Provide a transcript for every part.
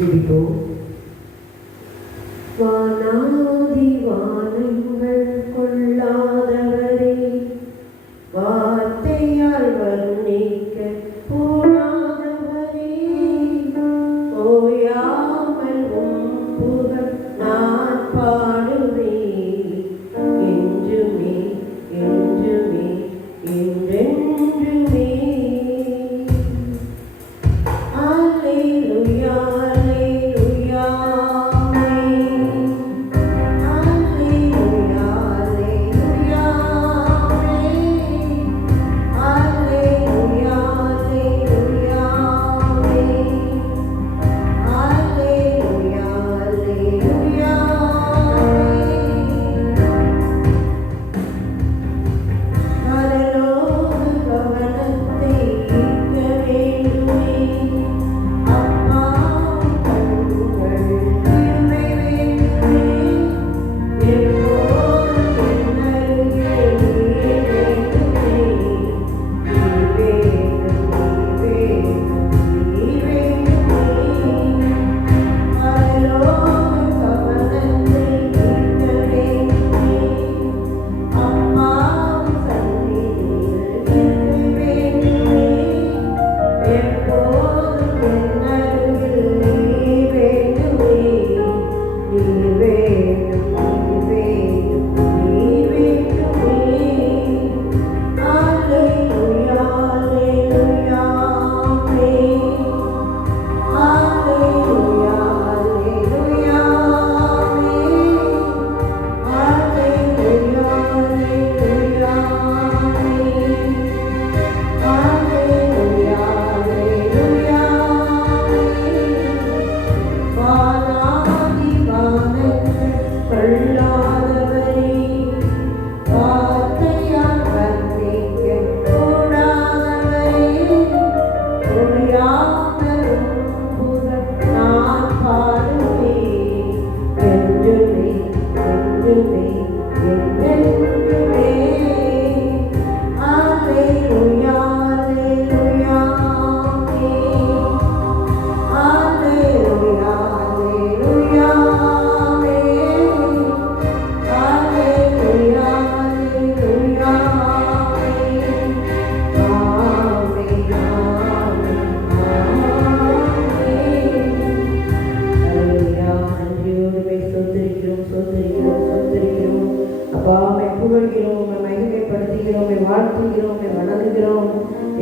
ஜெபிப்போம். வானாதி வானங்கள் கொள்ளாதவரே, வார்த்தையால் வர்ணிக்க கூடாதவரே, ஓயாமல் உம் புகழ் நான் பாடுவேன். என்றுமே என்றுமே என்றென்றுமே. அல்லேலூயா அல்லேலூயா.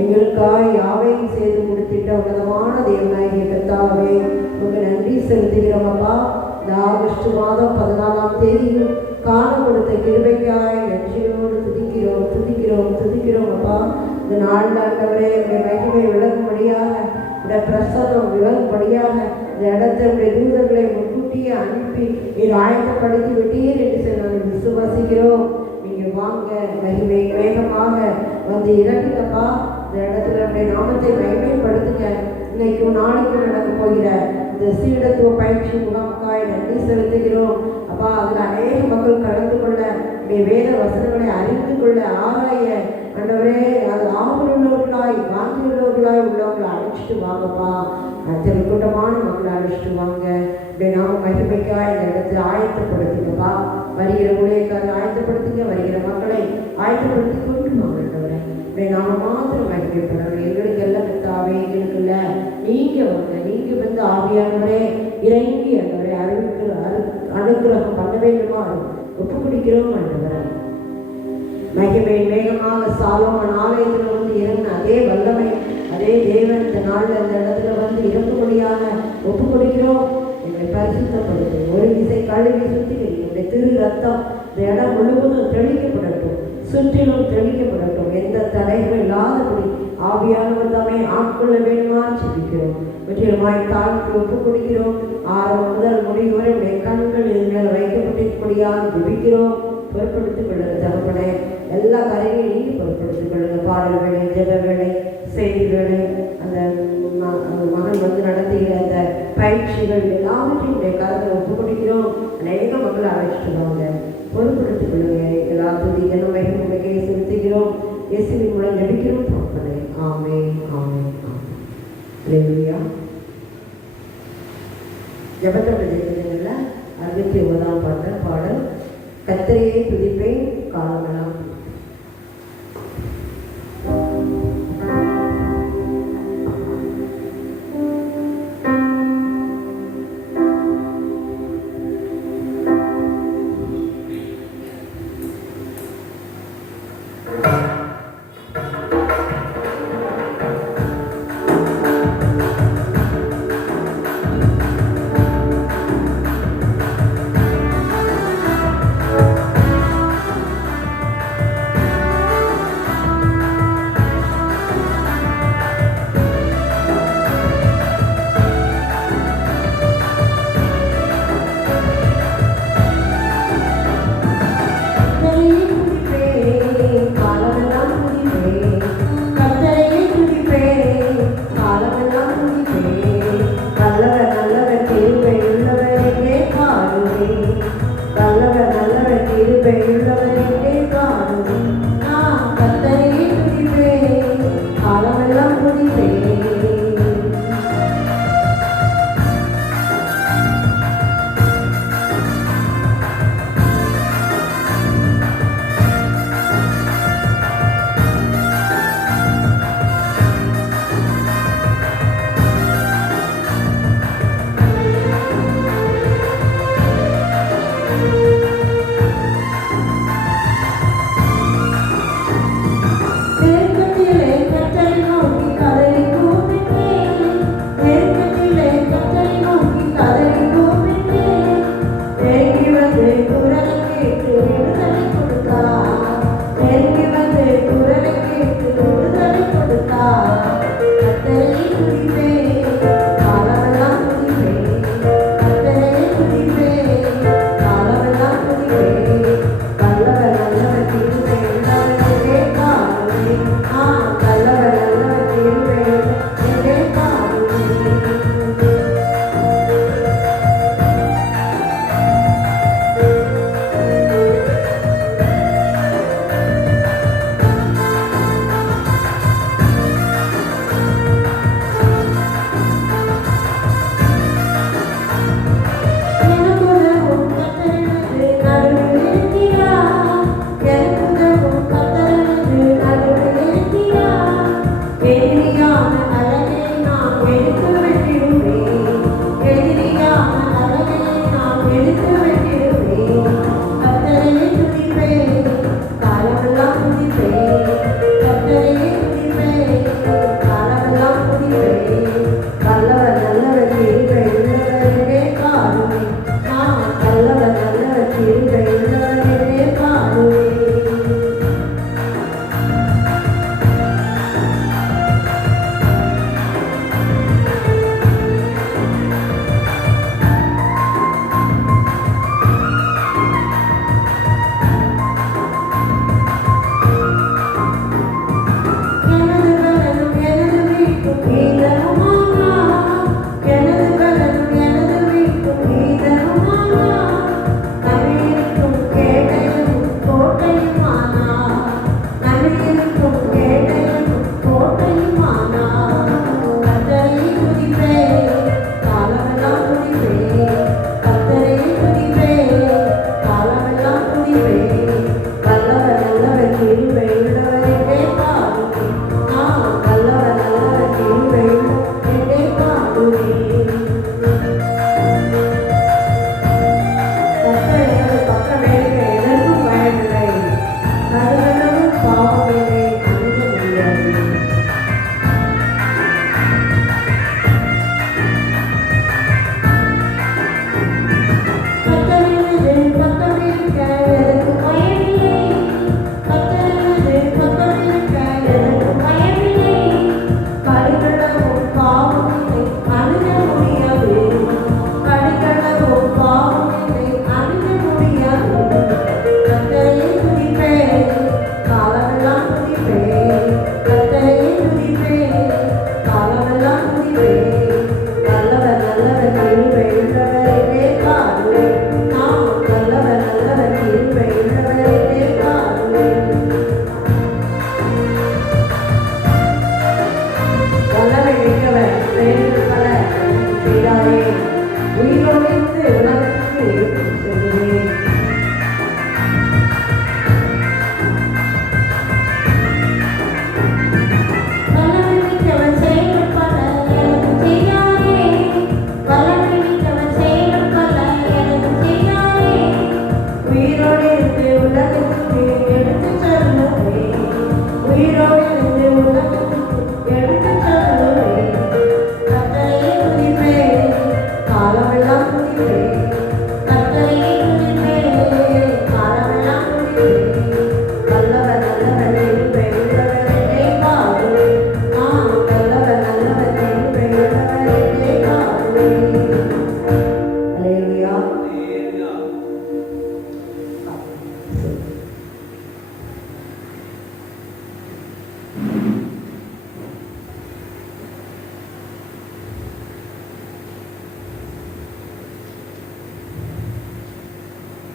எங்களுக்காய் யாவையும் செய்து கொடுத்திட்ட உன்னதமான தேவனாகிய கர்த்தாவே உங்களுக்கு நன்றி செலுத்துகிறோம் அப்பா. இந்த ஆகஸ்ட் மாதம் 14ஆம் தேதியும் காண கொடுத்த கிருபைக்காய் நன்றியோடு துதிக்கிறோம் அப்பா. இந்த நாள் ஆண்டவரே உடைய மகிமை விளங்கும்படியாக, உடைய பிரசன்னம் விளங்கும்படியாக இந்த இடத்தை தூதர்களை முன்கூட்டியே அனுப்பி நீர் ஆயத்தப்படுத்தி விட்டீர் என்று சொல்லி நாங்கள் விசுவாசிக்கிறோம். நீங்கள் வாங்க, மகிமை வேகமாக வந்து இறங்குங்கப்பா. இந்த இடத்துல உடைய நாமத்தை மகிமைப்படுத்துங்க. இன்னைக்கும் நாளைக்கும் நடக்க போகிற இந்த சீடத்துவ பயிற்சி முகாமுக்காய் நன்றி செலுத்துகிறோம் அப்பா. அதில் அநேக மக்கள் கலந்து கொள்ள, உடைய வேத வசனங்களை அறிந்து கொள்ள, ஆராய ஆண்டவரே அது ஆவலுள்ளவர்களாய் வாங்கியுள்ளவர்களாய் உள்ளவங்களை அழைச்சிட்டு வாங்கப்பா. அத்தனை கூட்டமான மக்களை அழைச்சிட்டு வாங்க. இப்படி நாம மகிமைக்காய் இந்த இடத்துல ஆயத்தப்படுத்துங்கப்பா. வருகிற ஊழியக்காரரை ஆயத்தப்படுத்துங்க, வருகிற மக்களை ஆயத்தப்படுத்தி கொண்டு வாங்கன்றவரை இப்படி நாம மாத்திரம் மகிமைப்படணும். எங்களுக்கு எல்லாம் கர்த்தாவே எங்களுக்கு இல்லை, நீங்க வாங்க. நீங்க வந்து ஆவியானவரே இறங்கி ஆண்டவரை அனுகிரகம் பண்ண வேண்டுமா ஒப்பு குடிக்கிறோம் ஆண்டவரை. மகிமை வேகமாக சாலோமன் ஆலயத்தில் வந்து இறங்கின அதே வல்லமை, அதே தேவன் இந்த நாளில் இந்த இடத்துல வந்து இறங்கும்படியாக ஒப்பு கொடுக்கிறோம். எங்களை பரிசுத்தப்படுத்து. ஒரு திசை கழுவி சுத்திகரிக்கும். உடைய திரு ரத்தம் இந்த இடம் முழுவதும் தெளிக்கப்படட்டும், சுற்றிலும் தெளிக்கப்படட்டும். எந்த தடைகளும் இல்லாதபடி ஆவியானவர் தாமே ஆட்கொள்ள வேண்டுமா ஜெபிக்கிறோம். வெற்றியமாய் தாழ்த்தி ஒப்பு கொடுக்கிறோம். ஆரம்பம் முதல் முடிவு வரை உடைய கண்கள் இதன் மேல் வைக்கப்பட்டிருக்கும்படியாக ஜெபிக்கிறோம். பொருட்படுத்திக் கொள்ளுங்க தகப்பனே. எல்லா காரியங்களையும் நீங்க பொருட்படுத்திக் கொள்ளுங்க. பாடல் வேலை, ஜெப வேலை, செய்தி வேலை, அந்த மகன் வந்து நடத்துகிற அந்த பயிற்சிகள் எல்லாவற்றையும் உடைய கருத்தை ஒப்பு கொடுக்கிறோம். அநேக மக்களை அழைச்சிட்டு வாங்க, பொருட்படுத்திக் கொள்ளுங்க. எல்லா துதி என்னை உங்களுக்கே செலுத்துகிறோம். இயேசுவின் மூலம் ஜெபிக்கிறோம் தகப்பனே. ஆமென் ஆமென் ஆமென். அல்லேலூயா. ஜபத்தை பதிவுகளில் 69ஆம் பாடல் கர்த்தரையே துதிப்பேன் காலமெல்லாம்.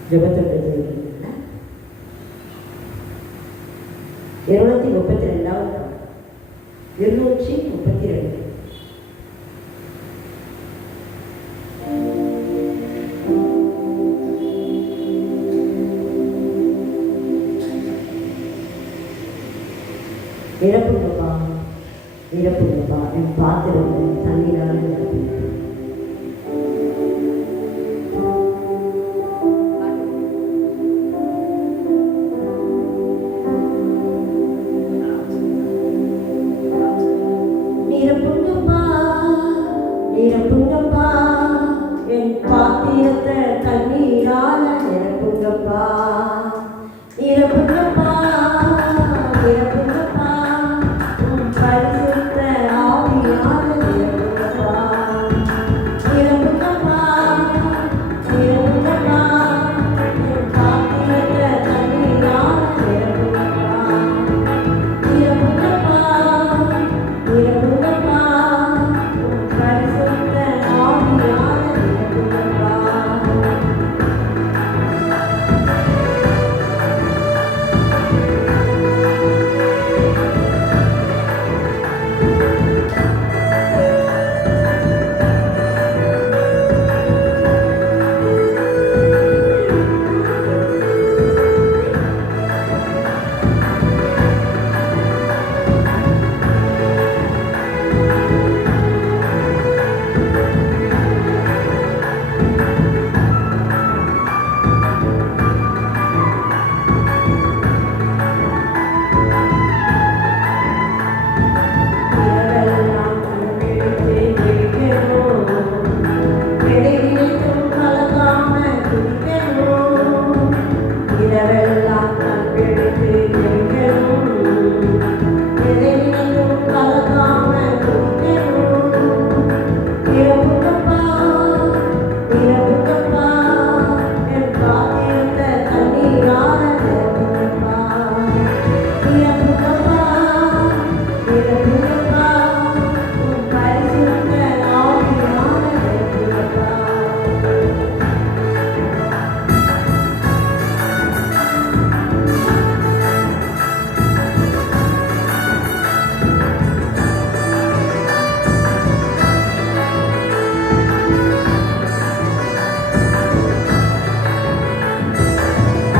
ஜெபத்தோட ஜெயிக்கிறேன். 232 232. நிரப்புங்கப்பா, நிரப்புங்கப்பா, என் பாத்திரம் தண்ணீரால் நிரப்புங்க. நிரப்புங்கப்பா, நிரப்புங்கப்பா, என் பாத்திரத்தை தண்ணீரால நிரப்புங்கப்பா, நிரப்புங்கப்பா, நிரப்புங்கப்பா, பரிசுத்த ஆவியால நிரப்புங்கப்பா, நிரப்புங்கப்பா, நிரப்புங்கப்பா, என் பாத்திரத்தை தண்ணீரால நிரப்புங்கப்பா, நிரப்புங்கப்பா, நிரப்புங்கப்பா, பரிசுத்த ஆவியால நிரப்புங்கப்பா. இரவெல்லாம் கண்பிடித்து ஜெபிக்கணும், எதையும் கலக்காம துதிக்கணும். இரவெல்லாம் கண்பிடித்து ஜெபிக்கணும், எதையும் கலக்காம துதிக்கணும். நிரப்புங்கப்பா, நிரப்புங்கப்பா, என் பாத்திரத்தை தண்ணீரால நிரப்புங்கப்பா, நிரப்புங்கப்பா, நிரப்புங்கப்பா, உன் பரிசுத்த ஆவியால நிரப்புங்கப்பா.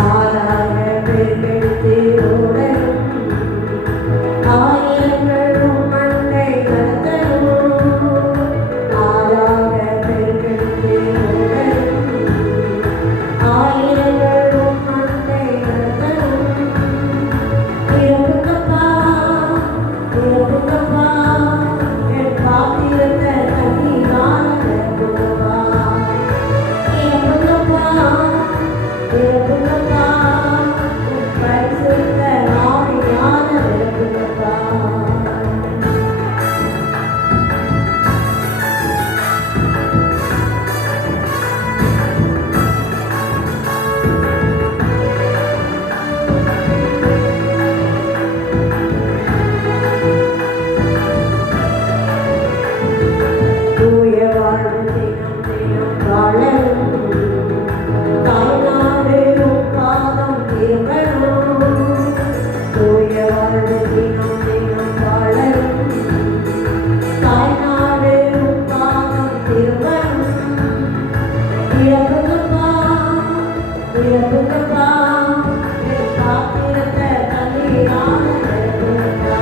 ஆறாக பெருக்கெடுத்து ஓடணும், ஆயிரங்களும் மண்ணை நடத்தணும். ஆறாக பெருக்கெடுத்து ஓடணும், ஆயிரங்களும் மண்ணை நடத்தணும். நிரப்புங்கப்பா, நிரப்புங்கப்பா, என் பாத்திரத்தை தண்ணீரால நிரப்புங்கப்பா, நிரப்புங்கப்பா, நிரப்புங்கப்பா, உன் பரிசுத்த ஆவியால நிரப்புங்கப்பா. தூய வாழ்வு தினம் தினம் வாழணும், தாய்நாடு உன் பாதம் திரும்பணும். தூய வாழ்வு தினம் தினம் வாழணும், தாய்நாடு உன் பாதம் திரும்பணும். நிரப்புங்கப்பா, நிரப்புங்கப்பா, என் பாத்திரத்தை தண்ணீரால நிரப்புங்கப்பா,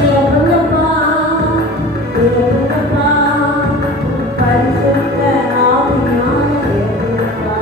நிரப்புங்கப்பா, நிரப்புங்கப்பா, உன் பரிசுத்த ஆவியால நிரப்புங்கப்பா.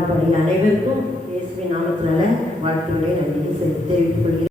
வாழ்ப்படி அனைவருக்கும் இயேசுவின் நாமத்தினால வாழ்த்துக்களை நன்றியை தெரிவித்துக் கொள்கிறேன்.